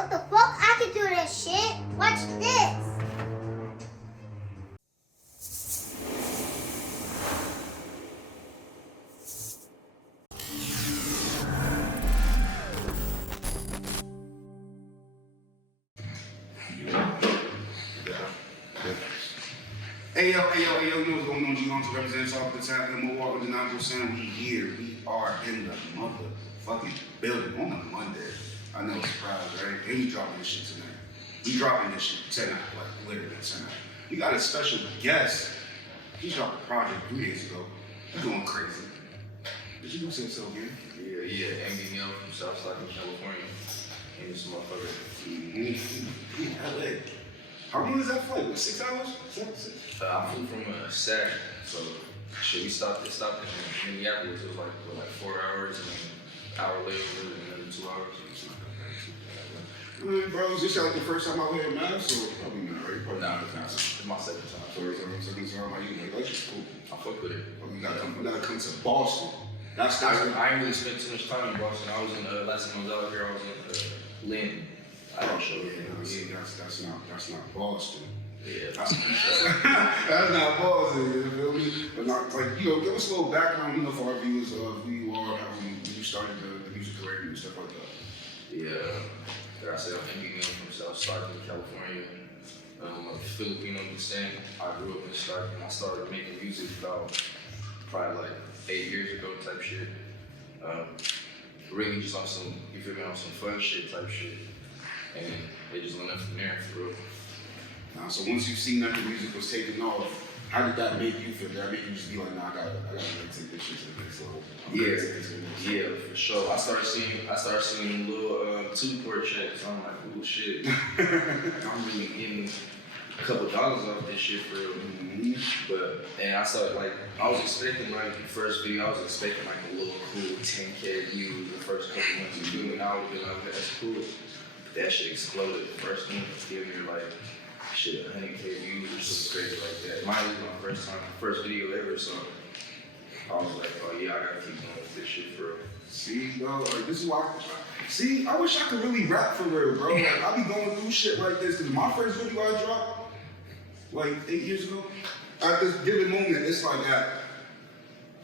What the fuck? I can do this shit. Watch this. Hey yo, you know what's going on? G-Long to represent y'all for the time in Milwaukee, Undeniable Sound. We here. We are in the motherfucking building on a Monday. I know, surprise, right? And we dropping this shit tonight. We dropping this shit tonight, like literally tonight. We got a special guest. He dropped a project 3 days ago. He's going crazy. Did you go say so again? Yeah, Andy Neal from Southside, California. And this motherfucker. LA. How long is that flight? What, 6 hours? 7, 6? I flew from Saturday, so shit, we stopped in Minneapolis. It was like 4 hours and then an hour later, and then 2 hours. Bro, is this like the first time I wear a mask or probably not, right? Probably Nah, it's my second time. second time. How you like that? Cool. I fuck with it. We gotta come to Boston. That's I ain't really spent too much time in Boston. I was in last time I was out here, I was in Lynn. I don't show you. That's not Boston. Yeah, that's not Boston. You feel me? But not like give us a little background, for our viewers of who you are, how you started the music career and stuff like that. Yeah. Like I said, I'm Andy Neal from Southside, California. I'm a Filipino descent. I grew up in Stockton. I started making music about probably like 8 years ago type shit. Really just on some, you feel me, on some fun shit type shit. And it just went up from there for real. So once you've seen that the music was taking off, how did that make you feel? Did that make you just be like, nah, I gotta really take this shit to the next level? Yeah, for sure. I started seeing little 2-port checks. I'm like, oh shit. I'm really getting a couple dollars off this shit for real. And I started I was expecting the first video, I was expecting a little cool 10K views the first couple months of doing it. I would be like, that's cool. But that shit exploded. The first one was giving me 100K views or something crazy like that. Mine was my first video ever, so I was like, oh yeah, I gotta keep going with this shit for real. See, bro, this is why. See, I wish I could really rap for real, bro. I be going through shit like this, because my first video I dropped, 8 years ago, at this given moment, it's at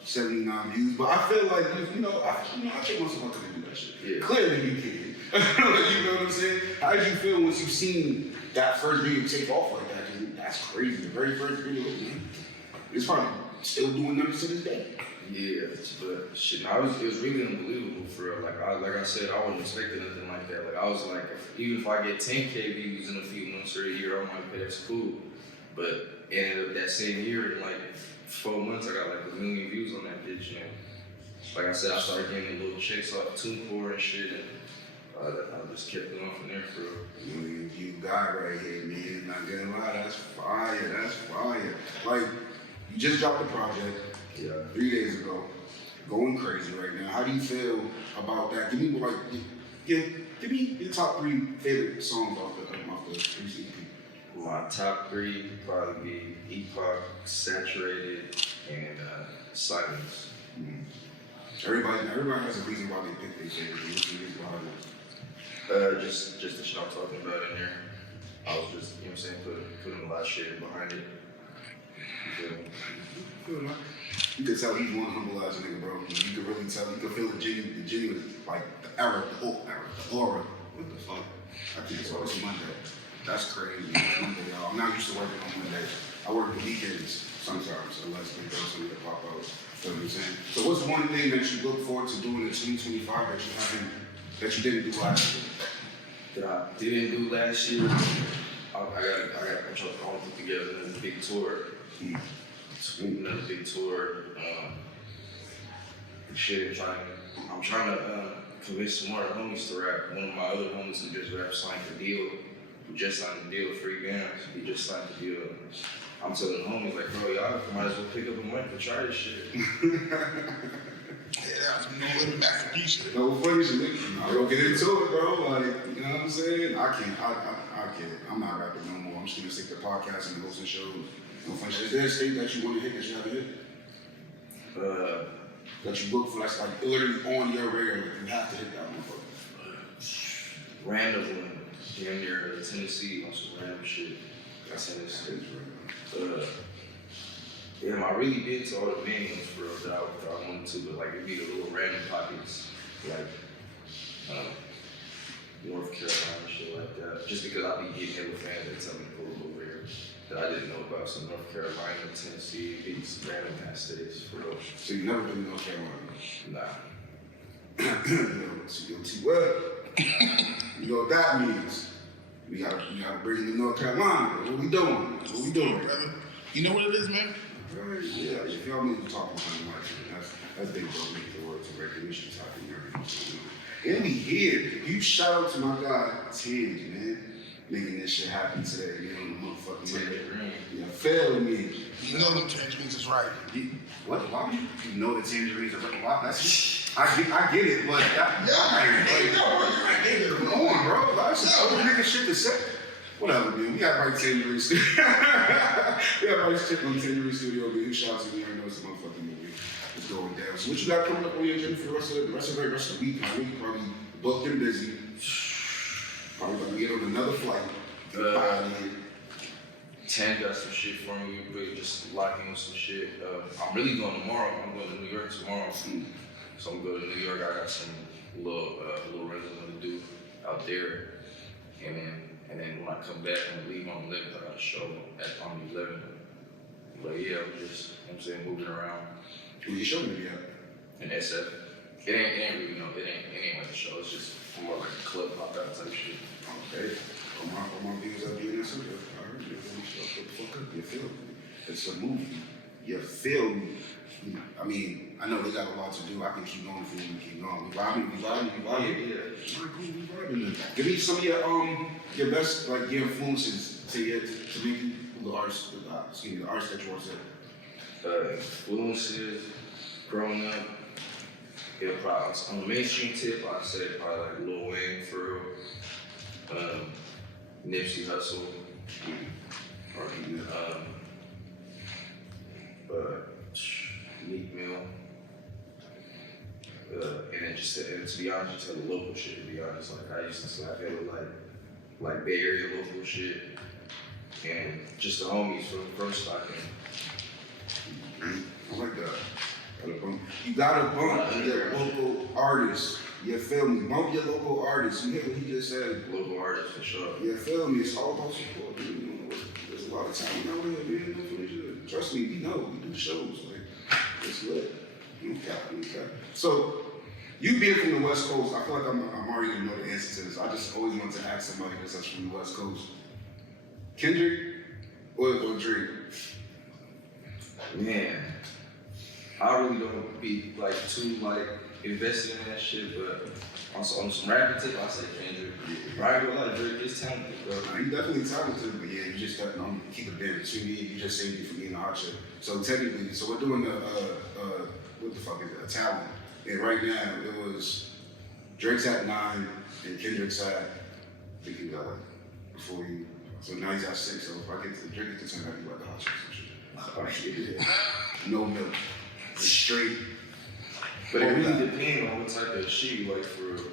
79 views. But I feel like, I think myself I couldn't do that shit. Yeah. Clearly you can. You know what I'm saying? How did you feel once you've seen that first video take off like that? Cause that's crazy. The very first video, it's probably still doing numbers to this day. Yeah, but shit, it was really unbelievable for real. Like I said, I wasn't expecting nothing like that. I was like, even if I get 10K views in a few months or a year, I'm like, okay, that's cool. But ended up that same year, in 4 months, I got 1 million views on that bitch. And like I said, I started getting little checks off TuneCore and shit. And I just kept going from there for real. You got right here, man. Not gonna lie, that's fire. That's fire. You just dropped the project 3 days ago. Going crazy right now. How do you feel about that? Give me give me your top 3 favorite songs off the recent EP. My top 3 would probably be EPOCH, Saturated, and Silence. Everybody has a reason why they pick their favorite. Just the shit I'm talking about in there. I was just, putting a lot of shit behind it. You could tell he's one humble ass nigga, bro. You could really tell. You could feel the genuine, the aura. What the fuck? I think it's always Monday. That's crazy. Monday, y'all. I'm not used to working on Monday. I work the weekends sometimes, unless they go something to pop out. You know what I'm saying? So what's one thing that you look forward to doing in 2025 that you didn't do last year? That I didn't do last year? I want to put together another big tour. Another big tour. I'm trying to convince some more homies to rap. One of my other homies who just rap signed the deal. We just signed the deal with Free Bands. We just signed the deal. I'm telling the homies bro, y'all might as well pick up a mic and try this shit. No funny shit. I don't get into it, bro. You know what I'm saying? I can't. I'm not rapping no more. I'm just gonna stick to podcasts and hosting shows. No funny shit. Is there a state that you want to hit that you haven't hit? That you book for literally on your radar, you have to hit that motherfucker. Random one. damn near Tennessee on some random shit. That's in this. Damn, I really been to all the main ones for real that I wanted to, but like it'd be the little random pockets, like North Carolina, shit like that. Just because I be getting hella fans that tell me to go over here that I didn't know about. So North Carolina, Tennessee, these random ass states for real. So you never been to North Carolina? Nah. What? You know what that means? We gotta bring in the North Carolina. What we doing? Brother? You know what it is, man? Yeah, if y'all need to talk about that's big bro, make the words of recognition type and everything. And we here. You shout out to my guy, Tange, man. Making this shit happen today, on the motherfucking Monday. Yeah, feel me. You know them tangerines is right. What? Why would you know the tangerines are right? Why? I get it, but come on, bro. That's other nigga shit to say. Whatever, man. We got right tangerine studio. We got right shit on tangerine studio, man. Shout out to me. I know it's a motherfucking movie. It's going down. So what you got coming up on your agenda for the rest of the week? I know you probably booked and busy. Probably gonna get on another flight. Tan got some shit for me. We're just locking with some shit. I'm really going tomorrow. I'm going to New York tomorrow. So I'm going to New York. I got some little runs I'm gonna do out there, and then when I come back, I'm gonna leave on the 11th. I got a show on the 11th. But yeah, I'm just, I'm saying, moving around. Who's your show gonna be at? In SF. It ain't really, it ain't like a show. It's just more like a club pop out type shit. Okay. All my views up doing that stuff. I heard you. Shut the fuck up. You feel me? It's a movie. You feel me? I mean, I know they got a lot to do. I can keep going if we keep going. We vibing. Yeah. All right, cool. We vibing. Give me some of your best, like, your influences to make you the artist, the artist that you want to Influences growing up. Hip hop. On the mainstream tip, I'd say probably like Lil Wayne for real. Nipsey Hussle. Meek Mill. And then just to be honest, just the local shit, to be honest. Like I used to slap head with like Bay Area local shit. And just the homies from Stockton. I like that. You gotta bump your local artists. You feel me? Bump your local artists. You hear what he just said? Local artists for sure. You feel me? It's all about support. There's a lot of talent out there, man. Trust me, we know. We do shows. Like, it's lit. Okay. So, you being from the West Coast, I feel like I'm already gonna know the answer to this. I just always want to ask somebody that's from the West Coast. Kendrick or Drake? Man, I really don't be like too invested in that shit, but on some rapping tip, I say Kendrick. Right, a lot of Drake is talented, bro. Nah, you definitely talented, but yeah, you just got to keep it there between me. You just saved me from being a hot shit. So technically, we're doing the what the fuck is it? A talent. And right now it was Drake's at 9 and Kendrick's at, I think he got like before you. So now he's at 6. So if I get to Drake gets to 10, I'd be like the hot shit. Yeah. No milk. It's straight. But it really depends on what type of shit you like for real.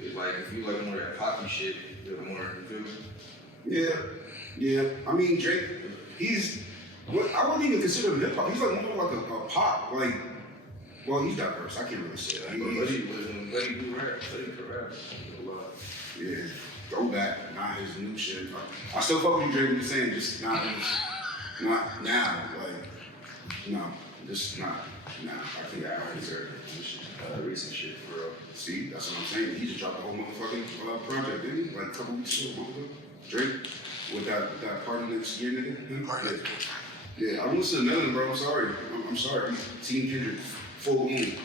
If you like more of that poppy shit, you're more, you feel me? Yeah. I mean, Drake, I wouldn't even consider him hip hop. He's like more like a pop. Like, well, he's diverse. I can't really say that. Let him do rap. Let him do rap. Yeah. Throwback, not his new shit. I still fuck with Drake, I'm saying, just not now. Like, no, just not now. I think I don't deserve recent shit for real. See, that's what I'm saying. He just dropped the whole motherfucking project, didn't he? Like a couple weeks ago, Drake, with that part of next year, nigga. Yeah, I don't listen to nothing, bro. I'm sorry. I'm sorry. Team Kendrick, full moon.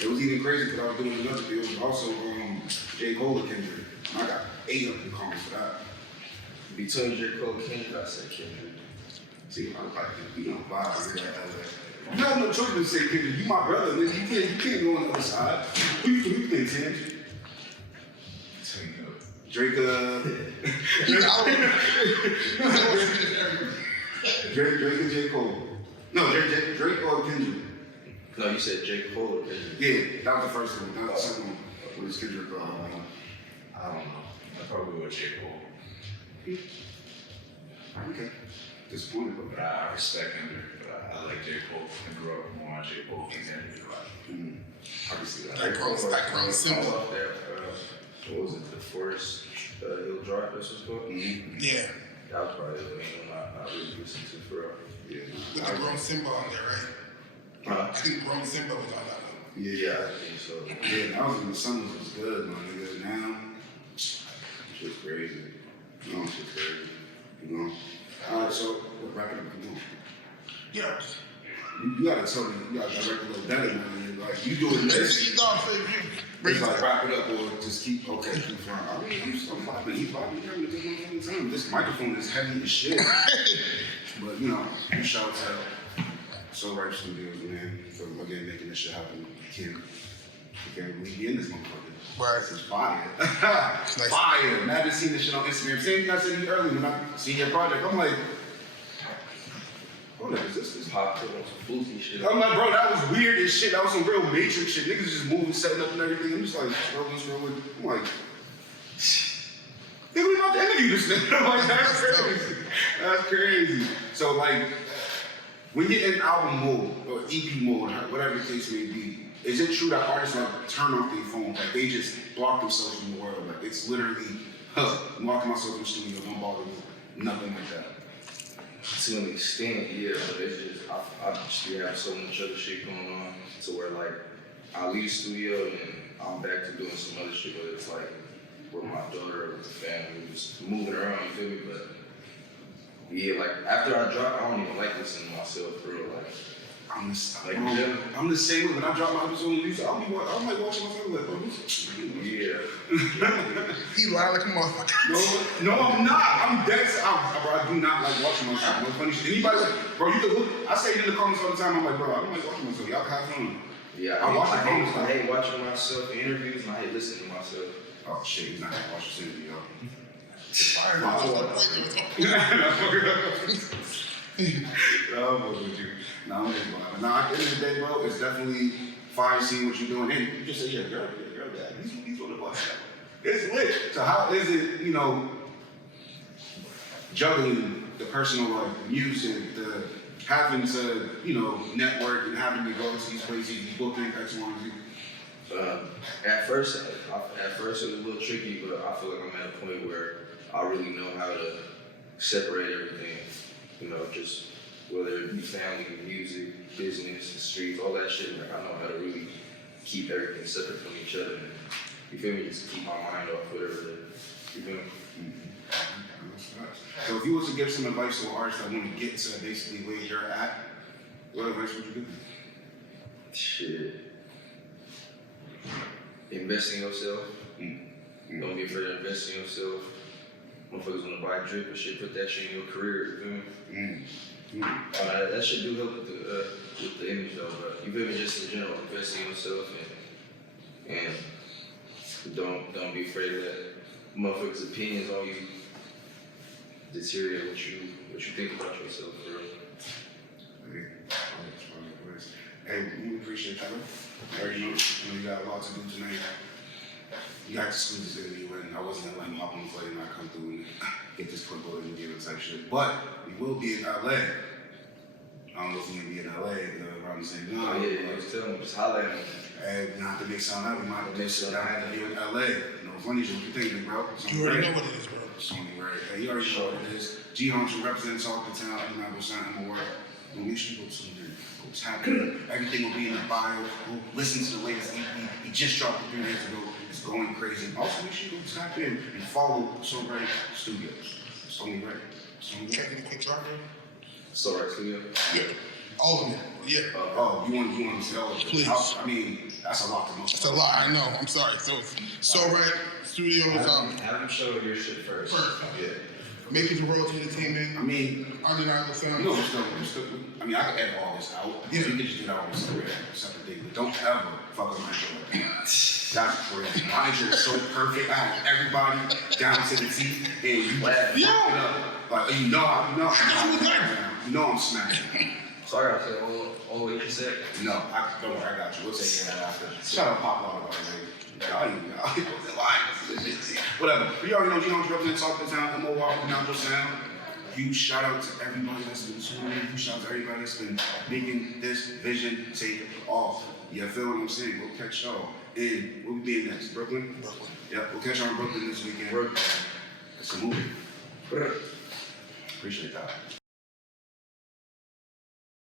It was even crazy because I was doing another deal. It was also J. Cole and Kendrick. I got 8 of them comments for that. Between J. Cole and Kendrick, I said Kendrick. See, I like it. You know, vibes. You have no choice but to say Kendrick. You my brother, nigga. You can't go on the other side. Who you think, Tim? Drake, Drake and J. Cole. No, Drake or Kendrick. No, you said J. Cole or Kendrick. Yeah, that was the first one. That was the second one. Was Kendrick? I don't know. I probably would J. Cole. Okay. Disappointed, But but I respect him. But I like J. Cole. I grew up more on J. Cole than Kendrick. I can see that. That grown symbol. Off that, what was it? The Forest Hill Drive. That's what's called. Yeah. That was probably the main one I really listened to for real. Yeah. With the grown symbol on there, right? I think grown symbol was on that one. Yeah. I think so. Yeah, that was when the Summers was good, my nigga. Now, it's just crazy. No, it's just crazy. You know? Alright, so, we're wrapping up. Come on. Yeah. You gotta tell me, you gotta direct a little better, man. Like, you doing this, He's on for you. it's like wrap it up or just keep, okay, keep flying. I mean, I'm vibing. He's vibing. He's having a good motherfucking time. This microphone is heavy as shit. But, you know, you shout out So Right Studios, man, for, again, making this shit happen. You can't believe you in this motherfucker. Right. This is fire. Nice. Fire. Man, I just seen this shit on Instagram. Same thing I said to you earlier when I seen your project. I'm like, hold up, is this? Pop on some floozy shit. I'm like, bro, that was weird as shit. That was some real Matrix shit. Niggas just moving, setting up and everything. I'm just like, scrolling. I'm like, nigga, we about to interview this nigga. I'm like, that's crazy. That's crazy. So, like, when you're in album mode or EP mode, or whatever the case may be, is it true that artists like turn off their phone? Like, they just block themselves from the world? Like, it's literally, I'm locking myself in the studio, don't bother me. Nothing like that. To an extent, yeah, but it's just I just be having so much other shit going on to where like I leave the studio and I'm back to doing some other shit, whether it's like with my daughter or with the family, just moving around, you feel me? But yeah, like after I drop, I don't even like listening to myself for real. Like I'm the same way. When I drop my episode on music, I'm like watching myself like, bro, yeah. He lied like a motherfucker. No, I'm not. I'm dead. Bro, I do not like watching myself. No funny shit. Anybody like, bro, you can look. I say it in the comments all the time. I'm like, bro, I don't like watching myself. Y'all can have fun. Yeah, I hate watching myself in interviews and I hate listening to myself. Oh shit, he's not gonna watch this interview, y'all. I'm with you. Nah, I'm just lying. Nah, at the end of the day, bro, it's definitely fire seeing what you're doing. And you just say, yeah, girl dad. He's on the bus. It's lit. So how is it, you know, juggling the personal life, the music, the having to, you know, network and having to go to these places, these booking, X, Y, and Z? At first it was a little tricky, but I feel like I'm at a point where I really know how to separate everything. You know, just whether it be family, music, business, the streets, all that shit. Like I know how to really keep everything separate from each other. And, you feel me? Just keep my mind off whatever it is. You feel me? So if you was to give some advice to an artist that want to get to basically where you're at, what advice would you give them? Shit. Invest in yourself. Don't be afraid to invest in yourself. Motherfuckers wanna buy drip and shit, put that shit in your career, you feel me? That shit do help with the image though, but you feel me? Just in general, invest in yourself and don't be afraid to let motherfuckers' opinions on you deteriorate what you think about yourself, for real. Hey, we appreciate you, bro. You know, you got a lot to do tonight. You got to squeeze this interview in. I wasn't gonna let him hop on the flight and not come through and get this clipboard and give it type shit. But we will be in LA. I don't know if we're gonna be in LA around the same time. Oh yeah, just tell me, just holler at me. Hey, we not have to make something up. We might have to sit down and do in LA. No funny shit. What you thinking, bro? You already know what it is, bro. Something right. Hey, you already know what it is. G-Hunter represents all the town. I'm not gonna sign him away. Well, make sure you go to the what's happening. Everything will be in the bio. Go listen to the latest EP. He just dropped it 3 days ago. It's going crazy. Also, make sure you go tap in and follow So Right Studios. It's only right. It's only Can I right. get a quick drop, bro? So right, studio. Yeah. All of it. Yeah. Oh, you want to say all of it? Please. I mean, that's a lot to know. It's a lot, I know. I'm sorry. So right, Studios, Have them show your shit first. Yeah. Making the Royalty Entertainment, I mean, Undeniable Sound. no, I mean, I can edit all this out. Yeah. We can just do that on a separate thing. But don't ever fuck with my intro like that. That's crazy. My intro is so perfect. I have everybody down to the teeth, and you fuck it up. Like, you know I'm smacking. Sorry, I said all the way you said. No, don't worry, I got you. We'll take care of that after. Shut up, Pop Law, Whatever. But you already know G-Homes represent Talk the Town, MOR, Ronaldo Sound. Huge shout out to everybody that's been tuning in. Huge shout out to everybody that's been making this vision take off. You feel what I'm saying? We'll catch y'all in, where we being next? Brooklyn? Brooklyn. Yep, we'll catch y'all in Brooklyn this weekend. Brooklyn. It's a movie. Appreciate that.